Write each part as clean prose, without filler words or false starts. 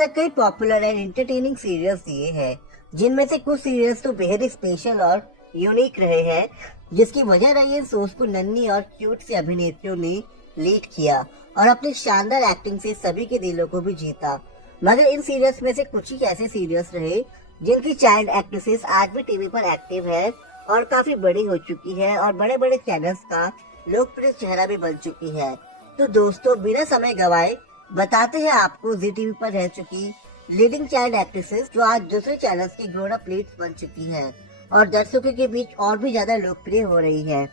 तक कई popular and entertaining serials दिए हैं, जिनमें से कुछ सीरियल्स तो बेहद स्पेशल और यूनिक रहे हैं, जिसकी वजह रही है सोच को नन्ही और क्यूट से अभिनेत्रियों ने लीड किया और अपनी शानदार एक्टिंग से सभी के दिलों को भी जीता। मगर इन सीरियल्स में से कुछ ही ऐसे सीरियल्स रहे जिनकी चाइल्ड एक्ट्रेसेस आज भी टीवी पर एक्टिव है और काफी बड़ी हो चुकी है और बड़े बड़े चैनल्स का लोकप्रिय चेहरा भी बन चुकी है। तो दोस्तों, बिना समय गवाए बताते हैं आपको जी टीवी पर रह चुकी लीडिंग चाइल्ड एक्ट्रेसेस जो आज दूसरे चैनल्स की ग्रोन अप लीड्स बन चुकी हैं और दर्शकों के बीच और भी ज्यादा लोकप्रिय हो रही है।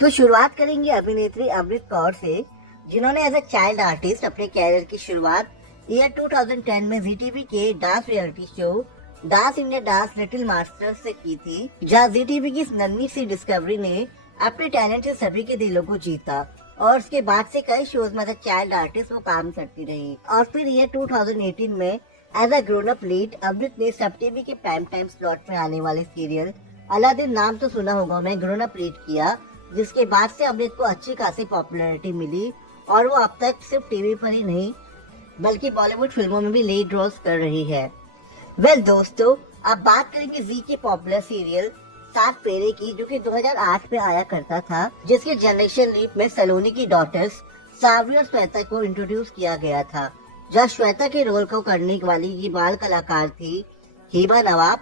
तो शुरुआत करेंगे अभिनेत्री अमृत कौर से, जिन्होंने एज अ चाइल्ड आर्टिस्ट अपने कैरियर की शुरुआत ईयर 2010 में जी टीवी के dance reality show dance India dance little masters से की थी, जहाँ जी टीवी की इस नन्ही सी डिस्कवरी ने अपने टैलेंट से सभी के दिलों को जीता और उसके बाद से कई शोज में चाइल्ड आर्टिस्ट वो काम करती रही। और फिर ईयर 2018 में as a grown up lead Amrit ने सब टीवी के प्राइम टाइम स्लॉट में आने वाले सीरियल अलादीन, नाम तो सुना होगा, में ग्रोन अप लीड किया, जिसके बाद से अमृत को अच्छी खासी पॉपुलैरिटी मिली और वो अब तक सिर्फ टीवी पर ही नहीं बल्कि बॉलीवुड फिल्मों में भी लीड रोल्स कर रही है। वेल दोस्तों, अब बात करेंगे जी के पॉपुलर सीरियल सात फेरे की, जो कि 2008 में आया करता था, जिसके जनरेशन लीप में सलोनी की डॉटर्स सावरी और श्वेता को इंट्रोड्यूस किया गया था, जहाँ श्वेता के रोल को करने वाली ये बाल कलाकार थी हिबा नवाब,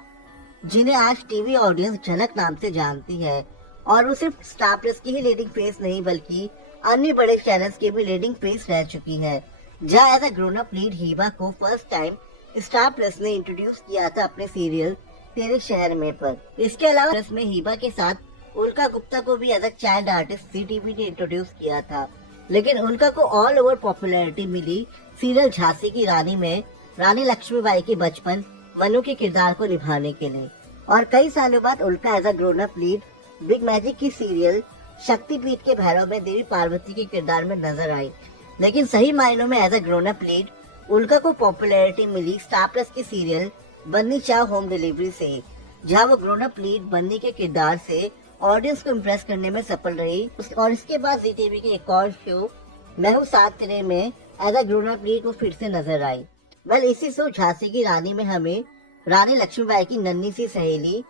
जिन्हें आज टीवी ऑडियंस झलक नाम से जानती है और वो सिर्फ स्टार प्लस की ही लीडिंग फेस नहीं बल्कि अन्य बड़े चैनल्स के भी लीडिंग फेस रह चुकी है, जहाँ as a grown up lead Hiba को फर्स्ट टाइम स्टार प्लस ने इंट्रोड्यूस किया था अपने सीरियल तेरे शहर में पर। इसके अलावा इसमें हिबा के साथ उल्का गुप्ता को भी as a child artist Zee TV ने इंट्रोड्यूस किया था, लेकिन उल्का को ऑल ओवर पॉपुलैरिटी मिली सीरियल झांसी की रानी में रानी लक्ष्मीबाई के बचपन मनु के किरदार को निभाने के लिए। और कई सालों बाद Ulka as a grown up lead Big Magic की सीरियल शक्तिपीठ के भैरव में देवी पार्वती के किरदार में नजर आई, लेकिन सही मायनों में as a grown up lead Ulka को पॉपुलैरिटी मिली स्टार प्लस के serial Banni Chow home delivery से, जहां वो ग्रोन अप लीड बन्नी के किरदार से ऑडियंस को इम्प्रेस करने में सफल रही। और इसके बाद जी टीवी के एक और शो मैं हूँ साथ तेरे में as a grown up lead को फिर से नजर आई। वेल, इसी शो झांसी की रानी में हमें रानी लक्ष्मीबाई की नन्ही सी सहेली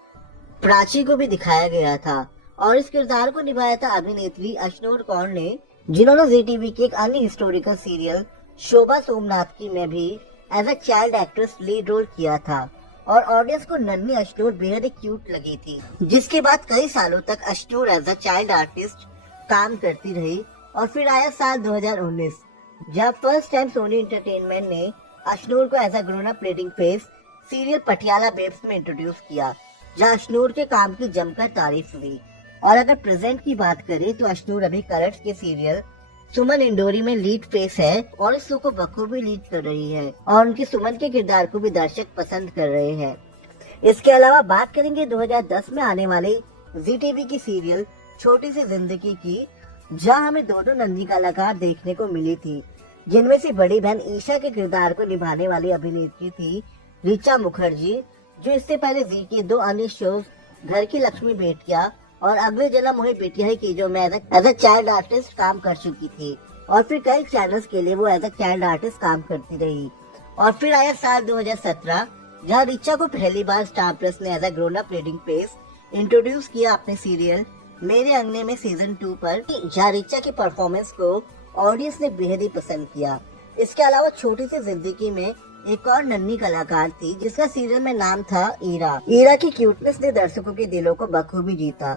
प्राची को भी दिखाया गया था और इस किरदार को निभाया था अभिनेत्री अशनोर कौर ने, जिन्होंने जी टीवी की एक अन्य हिस्टोरिकल सीरियल शोभा सोमनाथ की में भी as a child actress lead role किया था और ऑडियंस को नन्ही अशनोर बेहद ही क्यूट लगी थी। जिसके बाद कई सालों तक अशनोर एज अ चाइल्ड आर्टिस्ट काम करती रही और फिर आया साल 2019, जब फर्स्ट टाइम सोनी एंटरटेनमेंट ने अशनोर को as a grown up leading face serial Patiala babes में इंट्रोड्यूस किया, जहाँ अशनोर के काम की जमकर तारीफ हुई। और अगर प्रेजेंट की बात करें तो अशनोर अभी कलर्स के सीरियल सुमन इंडोरी में लीड फेस है और इस शो को बखूबी लीड कर रही है और उनकी सुमन के किरदार को भी दर्शक पसंद कर रहे हैं। इसके अलावा बात करेंगे 2010 में आने वाले जी टीवी की सीरियल छोटी सी जिंदगी की, जहां हमें दोनों नन्ही कलाकार देखने को मिली थी, जिनमें से बड़ी बहन ईशा के किरदार को निभाने वाली अभिनेत्री थी ऋचा मुखर्जी, जो इससे पहले जी के दो अन्य शोज घर की लक्ष्मी बेटिया और अगले जन्म हुई बेटिया ही की जो मैं एज अ चाइल्ड आर्टिस्ट काम कर चुकी थी और फिर कई चैनल्स के लिए वो एज अ चाइल्ड आर्टिस्ट काम करती रही। और फिर आया साल 2017, जहाँ ऋचा को पहली बार स्टार प्लस ने as a grown up leading face introduce किया अपने सीरियल मेरे अंगने में सीजन 2 पर, जहाँ ऋचा की परफॉर्मेंस को ऑडियंस ने बेहद ही पसंद किया। इसके अलावा छोटी सी जिंदगी में एक और नन्ही कलाकार थी जिसका सीरियल में नाम था ईरा। ईरा की क्यूटनेस ने दर्शकों के दिलों को बखूबी जीता,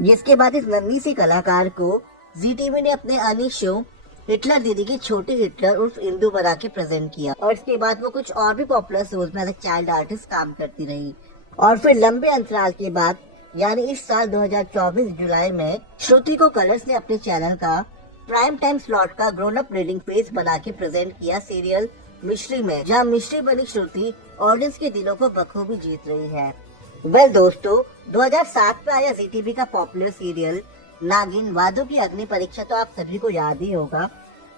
जिसके बाद इस नन्ही सी कलाकार को जी टीवी ने अपने अन्य शो हिटलर दीदी की छोटी हिटलर उर्फ इंदू बना के प्रेजेंट किया और इसके बाद वो कुछ और भी पॉपुलर शोज में एज अ चाइल्ड आर्टिस्ट काम करती रही। और फिर लंबे अंतराल के बाद यानी इस साल 2024 जुलाई में श्रुति को कलर्स ने अपने चैनल का प्राइम टाइम स्लॉट का ग्रोन अप लीडिंग फेस बना के प्रेजेंट किया सीरियल मिश्री में, जहाँ मिश्री बनी श्रुति ऑडियंस के दिलों को बखूबी जीत रही है। वेल दोस्तों, 2007 में आया जी टीवी का पॉपुलर सीरियल नागिन वादों की अग्नि परीक्षा तो आप सभी को याद ही होगा,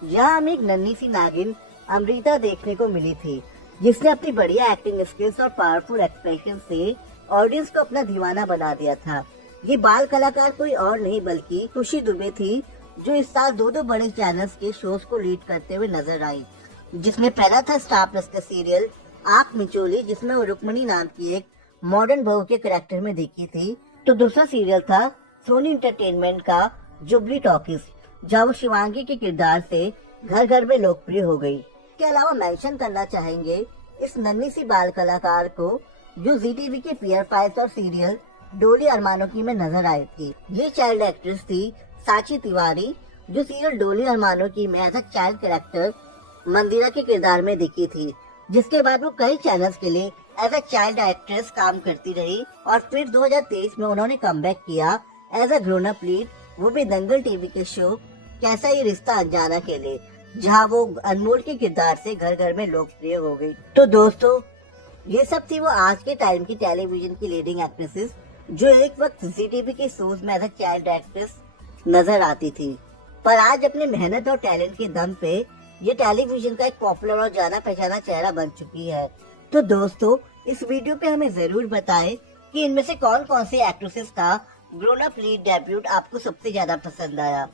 यहाँ हमें एक नन्ही सी नागिन अमृता देखने को मिली थी, जिसने अपनी बढ़िया एक्टिंग स्किल्स और पावरफुल एक्सप्रेशन से ऑडियंस को अपना दीवाना बना दिया था। ये बाल कलाकार कोई और नहीं बल्कि खुशी दुबे थी, जो इस साल दो बड़े चैनल्स के शोज को लीड करते हुए नजर आई जिसमें पहला था स्टार प्लस का सीरियल आँख मिचोली, जिसमें वो रुक्मणी नाम की एक मॉडर्न बहू के करेक्टर में दिखी थी। तो दूसरा सीरियल था सोनी एंटरटेनमेंट का जुबली टॉकीज, जहाँ वो शिवांगी के किरदार से घर घर में लोकप्रिय हो गई। इसके अलावा मेंशन करना चाहेंगे इस नन्ही सी बाल कलाकार को जो जी टीवी के फियर फाइल्स और सीरियल डोली अरमानों की में नजर आई थी। ये चाइल्ड एक्ट्रेस थी साची तिवारी, जो सीरियल डोली अरमानों की में एज अ चाइल्ड कैरेक्टर मंदिरा के किरदार में दिखी थी, जिसके बाद वो कई चैनल्स के लिए एज अ चाइल्ड एक्ट्रेस काम करती रही और फिर 2023 में उन्होंने कमबैक किया as a grown up lead, वो भी दंगल टीवी के शो कैसा ये रिश्ता अनजाना के लिए, जहां वो अनमोल के किरदार से घर घर में लोकप्रिय हो गई। तो दोस्तों, ये सब थी वो आज के टाइम की टेलीविजन की लीडिंग एक्ट्रेसेस जो एक वक्त जी टीवी के शोज में एज अ चाइल्ड एक्ट्रेस नजर आती थी, पर आज अपने मेहनत और टैलेंट के दम पे ये टेलीविजन का एक पॉपुलर और जाना पहचाना चेहरा बन चुकी है। तो दोस्तों, इस वीडियो पे हमें जरूर बताएं कि इनमें से कौन कौन सी एक्ट्रेसेस का ग्रोन अप लीड डेब्यूट आपको सबसे ज्यादा पसंद आया।